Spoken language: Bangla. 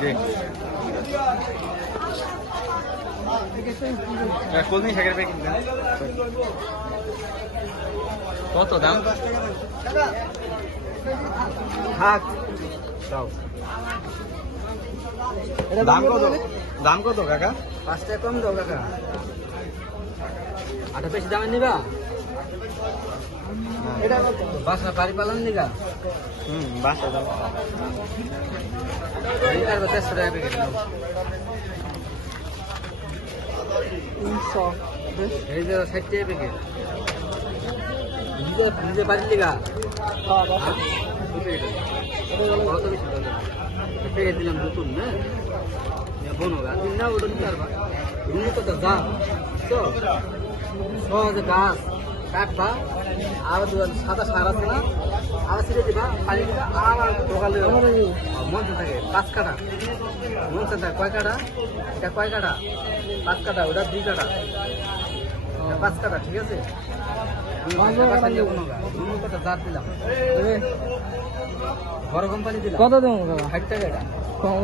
জি কলমি শাকের প্যাকেট কত দাম? থাক দাম কত? দাম কত কাকা? 5 টাকা কম দাও কাকা। আটা বেশি দামে নিবা? এটা কত? বাসা বাড়ি পালন নিগা? বাসা দাম 400 টাকা প্যাকেট নাও। 300 এই যে 60 টাকা প্যাকেট। নিজে বাড়ি নিগা? কত বেশি প্যাকেট দিলাম নতুন না বনগা দিন না ওটা নিতে পারবা। এমনি কত দাম তো সহজে গাছ কাটবা আর সাদা সার আছে না আবার ছিঁড়ে দিবা পানি দিবা আবার ঢোকালে মঞ্চ থাকে 5 কাটা মঞ্চ থাকে কয় কাটা? এটা কয় কাটা? 5 কাটা ওটা 2 কাটা 5 কাটা ঠিক আছে। দাঁত দিলাম বড় কোম্পানি দিলাম কত দেবো 60 টাকা এটা কম